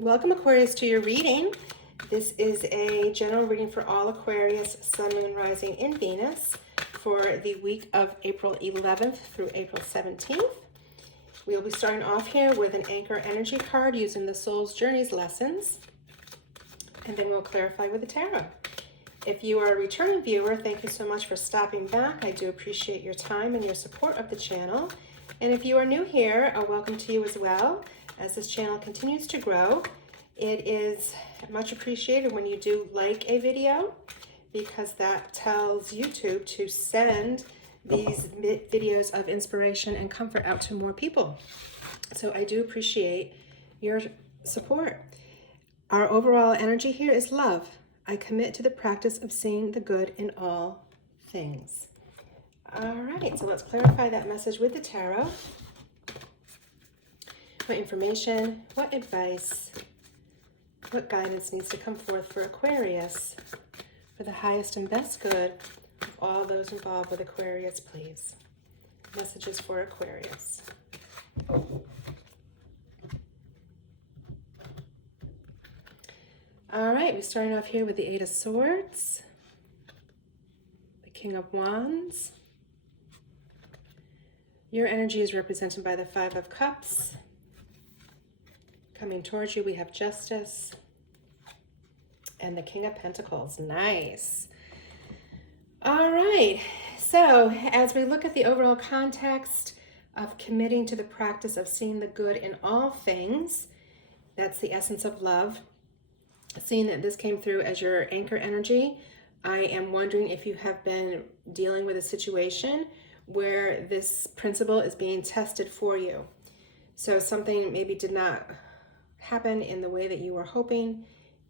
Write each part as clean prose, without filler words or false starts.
Welcome, Aquarius, to your reading. This is a general reading for all Aquarius, Sun, Moon, Rising, in Venus for the week of April 11th through April 17th. We'll be starting off here with an anchor energy card using the Soul's Journeys lessons, and then we'll clarify with the tarot. If you are a returning viewer, thank you so much for stopping back. I do appreciate your time and your support of the channel. And if you are new here, a welcome to you as well. As this channel continues to grow, it is much appreciated when you do like a video, because that tells YouTube to send these videos of inspiration and comfort out to more people. So I do appreciate your support. Our overall energy here is love. I commit to the practice of seeing the good in all things. All right, so let's clarify that message with the tarot. What information, what advice, what guidance needs to come forth for Aquarius for the highest and best good of all those involved with Aquarius, please. Messages for Aquarius. All right, we're starting off here with the Eight of Swords, the King of Wands. Your energy is represented by the Five of Cups. Coming towards you, we have Justice and the King of Pentacles. Nice. All right, so as we look at the overall context of committing to the practice of seeing the good in all things, that's the essence of love. Seeing that this came through as your anchor energy, I am wondering if you have been dealing with a situation where this principle is being tested for you. So something maybe did not happen in the way that you were hoping,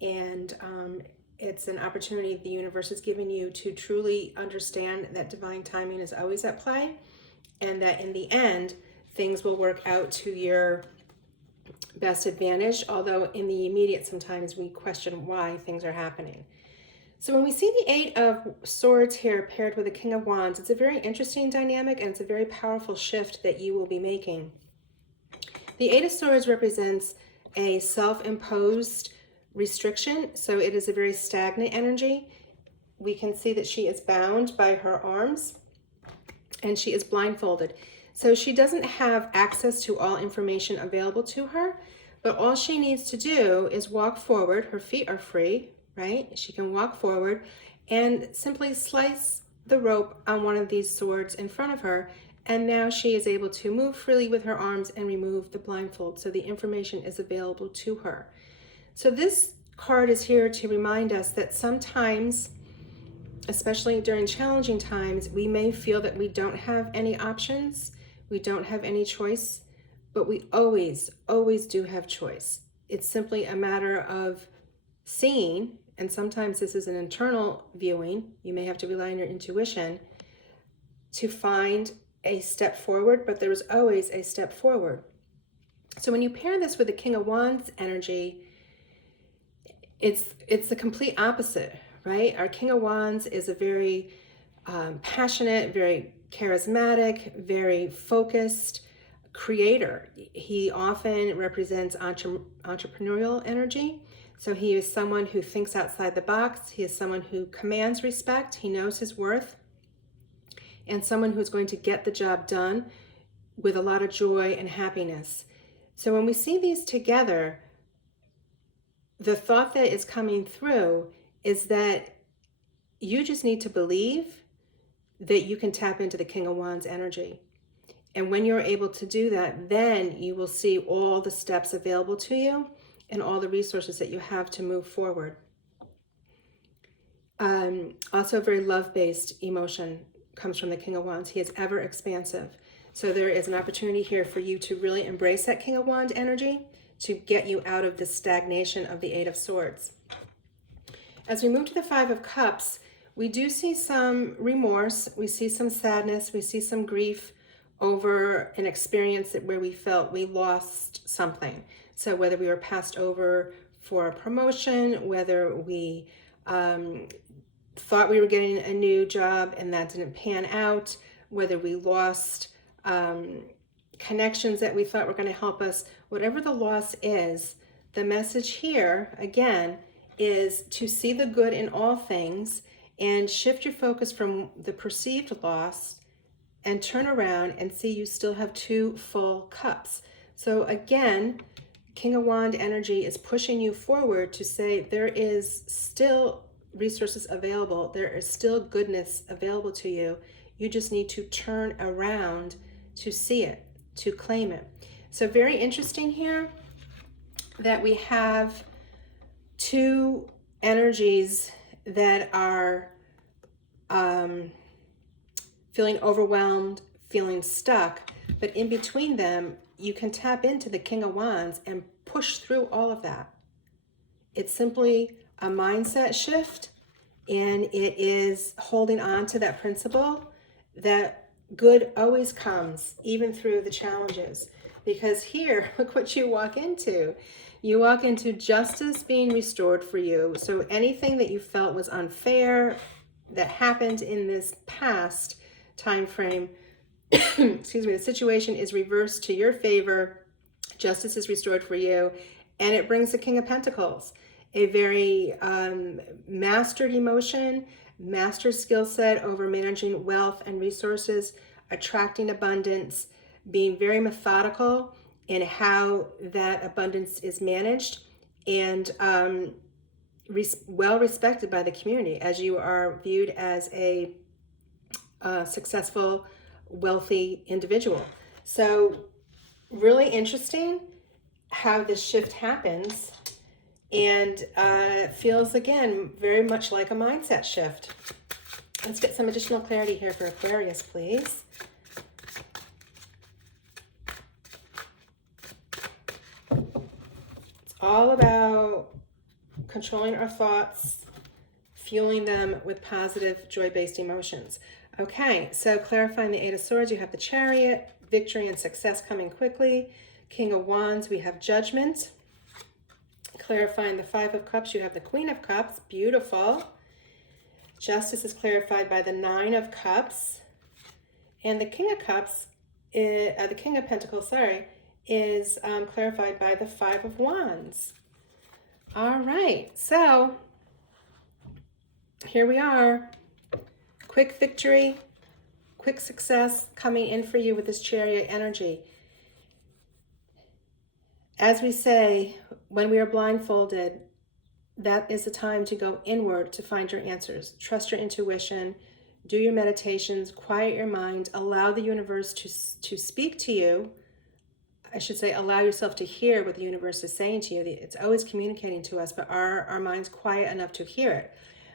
and it's an opportunity the universe has given you to truly understand that divine timing is always at play, and that in the end things will work out to your best advantage, although in the immediate sometimes we question why things are happening. So when we see the Eight of Swords here paired with the King of Wands, it's a very interesting dynamic, and it's a very powerful shift that you will be making. The Eight of Swords represents a self-imposed restriction, so it is a very stagnant energy. We can see that she is bound by her arms and she is blindfolded. So she doesn't have access to all information available to her, but all she needs to do is walk forward. Her feet are free, right? She can walk forward and simply slice the rope on one of these swords in front of her, and now she is able to move freely with her arms and remove the blindfold, so the information is available to her. So this card is here to remind us that sometimes, especially during challenging times, we may feel that we don't have any options, we don't have any choice, but we always do have choice. It's simply a matter of seeing, and sometimes this is an internal viewing, you may have to rely on your intuition to find a step forward, but there is always a step forward. So when you pair this with the King of Wands energy, it's the complete opposite, right? Our King of Wands is a very passionate, very charismatic, very focused creator. He often represents entrepreneurial energy. So he is someone who thinks outside the box. He is someone who commands respect. He knows his worth, and someone who's going to get the job done with a lot of joy and happiness. So when we see these together, the thought that is coming through is that you just need to believe that you can tap into the King of Wands energy. And when you're able to do that, then you will see all the steps available to you and all the resources that you have to move forward. Also, a very love-based emotion comes from the King of Wands. He is ever expansive. So there is an opportunity here for you to really embrace that King of Wands energy to get you out of the stagnation of the Eight of Swords. As we move to the Five of Cups, we do see some remorse, we see some sadness, we see some grief over an experience where we felt we lost something. So whether we were passed over for a promotion, whether we thought we were getting a new job and that didn't pan out, whether we lost connections that we thought were going to help us, whatever the loss is, the message here, again, is to see the good in all things and shift your focus from the perceived loss and turn around and see you still have 2 full cups. So again, King of Wand energy is pushing you forward to say there is still resources available. There is still goodness available to you. You just need to turn around to see it, to claim it. So very interesting here that we have 2 energies that are feeling overwhelmed, feeling stuck, but in between them, you can tap into the King of Wands and push through all of that. It's simply a mindset shift, and it is holding on to that principle that good always comes, even through the challenges. Because here, look what you walk into. You walk into justice being restored for you. So anything that you felt was unfair, that happened in this past time frame, excuse me, the situation is reversed to your favor. Justice is restored for you, and it brings the King of Pentacles, a very mastered emotion, mastered skill set over managing wealth and resources, attracting abundance, being very methodical in how that abundance is managed, and well respected by the community, as you are viewed as a successful, wealthy individual. So really interesting how this shift happens, and feels, again, very much like a mindset shift. Let's get some additional clarity here for Aquarius, please. It's all about controlling our thoughts, fueling them with positive, joy-based emotions. Okay, so clarifying the 8 of Swords, you have the Chariot, victory and success coming quickly. King of Wands, we have Judgment. Clarifying the 5 of Cups, you have the Queen of Cups, beautiful. Justice is clarified by the 9 of Cups. And the King of Cups, the King of Pentacles, is clarified by the 5 of Wands. All right, so here we are. Quick victory, quick success coming in for you with this Chariot energy. As we say, when we are blindfolded, that is the time to go inward to find your answers. Trust your intuition, do your meditations, quiet your mind, allow the universe to speak to you. I should say, allow yourself to hear what the universe is saying to you. It's always communicating to us, but are our minds quiet enough to hear it?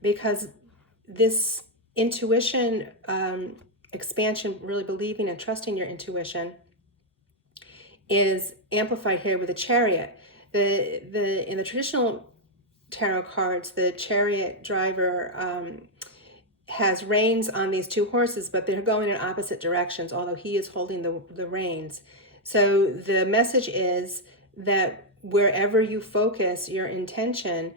Because this intuition expansion, really believing and trusting your intuition, is amplified here with the Chariot. In the traditional tarot cards, the Chariot driver has reins on these 2 horses, but they're going in opposite directions, although he is holding the reins. So the message is that wherever you focus your intention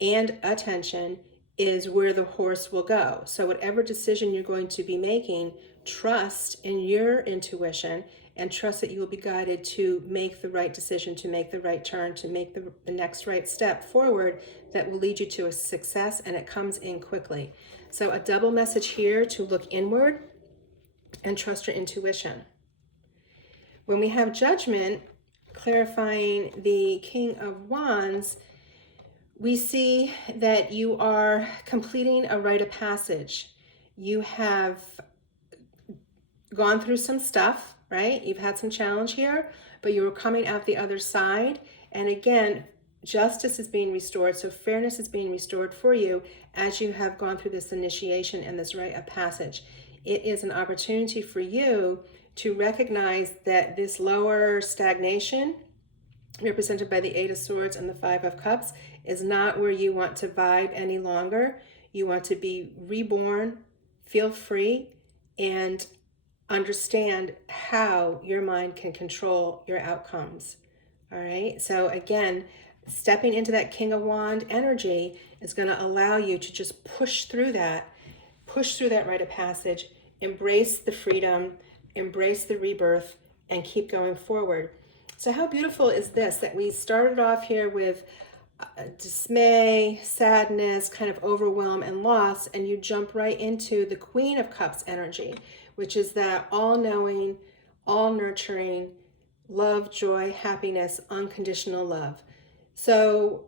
and attention is where the horse will go. So whatever decision you're going to be making, trust in your intuition and trust that you will be guided to make the right decision, to make the right turn, to make the next right step forward that will lead you to a success, and it comes in quickly. So a double message here to look inward and trust your intuition. When we have Judgment, clarifying the King of Wands, we see that you are completing a rite of passage. You have gone through some stuff, right? You've had some challenge here, but you were coming out the other side. And again, justice is being restored. So fairness is being restored for you as you have gone through this initiation and this rite of passage. It is an opportunity for you to recognize that this lower stagnation, represented by the 8 of Swords and the 5 of Cups, is not where you want to vibe any longer. You want to be reborn, feel free, and understand how your mind can control your outcomes. All right, so again, stepping into that King of Wand energy is going to allow you to just push through that rite of passage, embrace the freedom, embrace the rebirth, and keep going forward. So how beautiful is this, that we started off here with dismay, sadness, kind of overwhelm and loss, and you jump right into the Queen of Cups energy, which is that all-knowing, all-nurturing, love, joy, happiness, unconditional love. So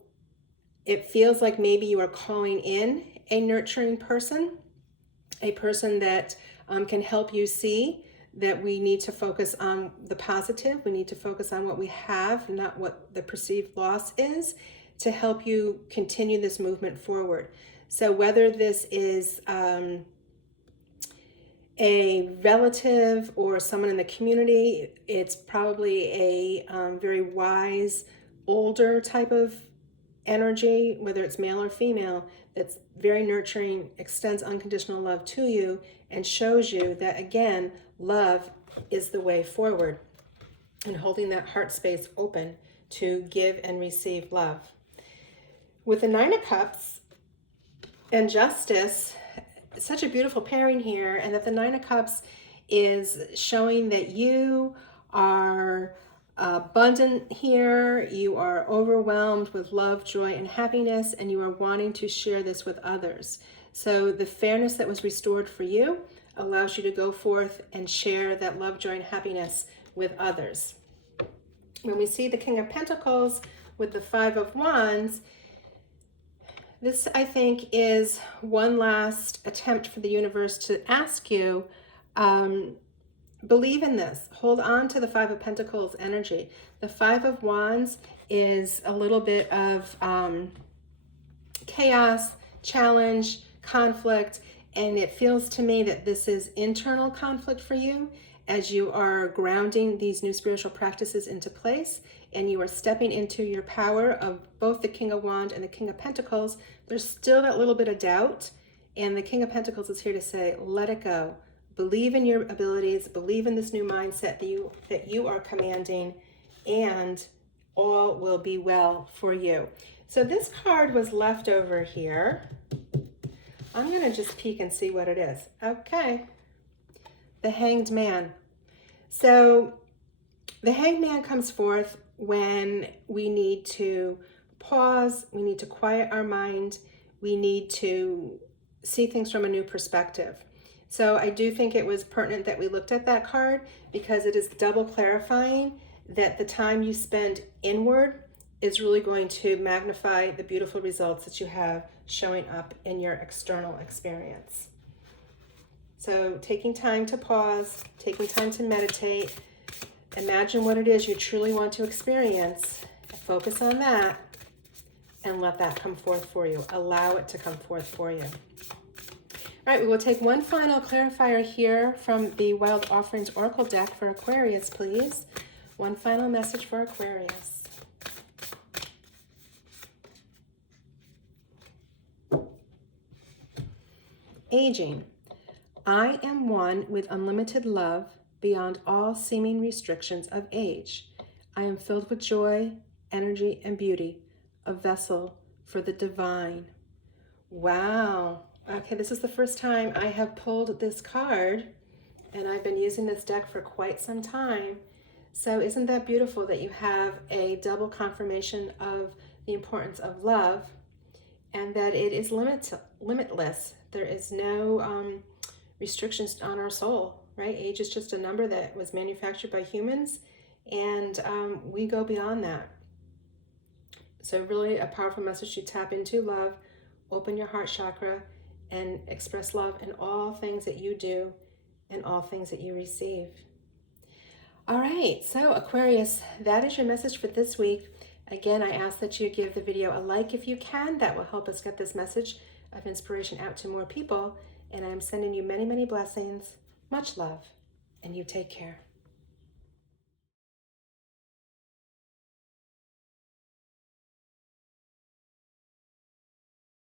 it feels like maybe you are calling in a nurturing person, a person that can help you see that we need to focus on the positive. We need to focus on what we have, not what the perceived loss is, to help you continue this movement forward. So whether this is a relative or someone in the community, it's probably a very wise, older type of energy, whether it's male or female, that's very nurturing, extends unconditional love to you, and shows you that, again, love is the way forward, and holding that heart space open to give and receive love. With the Nine of Cups and Justice, such a beautiful pairing here, and that the Nine of Cups is showing that you are abundant here, you are overwhelmed with love, joy, and happiness, and you are wanting to share this with others. So the fairness that was restored for you allows you to go forth and share that love, joy, and happiness with others. When we see the King of Pentacles with the Five of Wands, this, I think, is one last attempt for the universe to ask you, believe in this. Hold on to the Five of Pentacles energy. The Five of Wands is a little bit of chaos, challenge, conflict, and it feels to me that this is internal conflict for you as you are grounding these new spiritual practices into place, and you are stepping into your power of both the King of Wands and the King of Pentacles. There's still that little bit of doubt, and the King of Pentacles is here to say, let it go. Believe in your abilities, believe in this new mindset that you are commanding, and all will be well for you. So this card was left over here. I'm going to just peek and see what it is. Okay. The Hanged Man. So the Hanged Man comes forth when we need to pause, we need to quiet our mind, we need to see things from a new perspective. So I do think it was pertinent that we looked at that card, because it is double clarifying that the time you spend inward is really going to magnify the beautiful results that you have showing up in your external experience. So taking time to pause, taking time to meditate, imagine what it is you truly want to experience, focus on that, and let that come forth for you. Allow it to come forth for you. All right, we will take one final clarifier here from the Wild Offerings Oracle deck for Aquarius, please. One final message for Aquarius. Aging. I am one with unlimited love beyond all seeming restrictions of age. I am filled with joy, energy, and beauty, a vessel for the divine. Wow. Okay, this is the first time I have pulled this card, and I've been using this deck for quite some time. So isn't that beautiful that you have a double confirmation of the importance of love, and that it is limitless. There is no restrictions on our soul, right? Age is just a number that was manufactured by humans, and we go beyond that. So really a powerful message to tap into love, open your heart chakra, and express love in all things that you do and all things that you receive. All right, so Aquarius, that is your message for this week. Again, I ask that you give the video a like if you can. That will help us get this message of inspiration out to more people. And I'm sending you many, many blessings, much love, and you take care.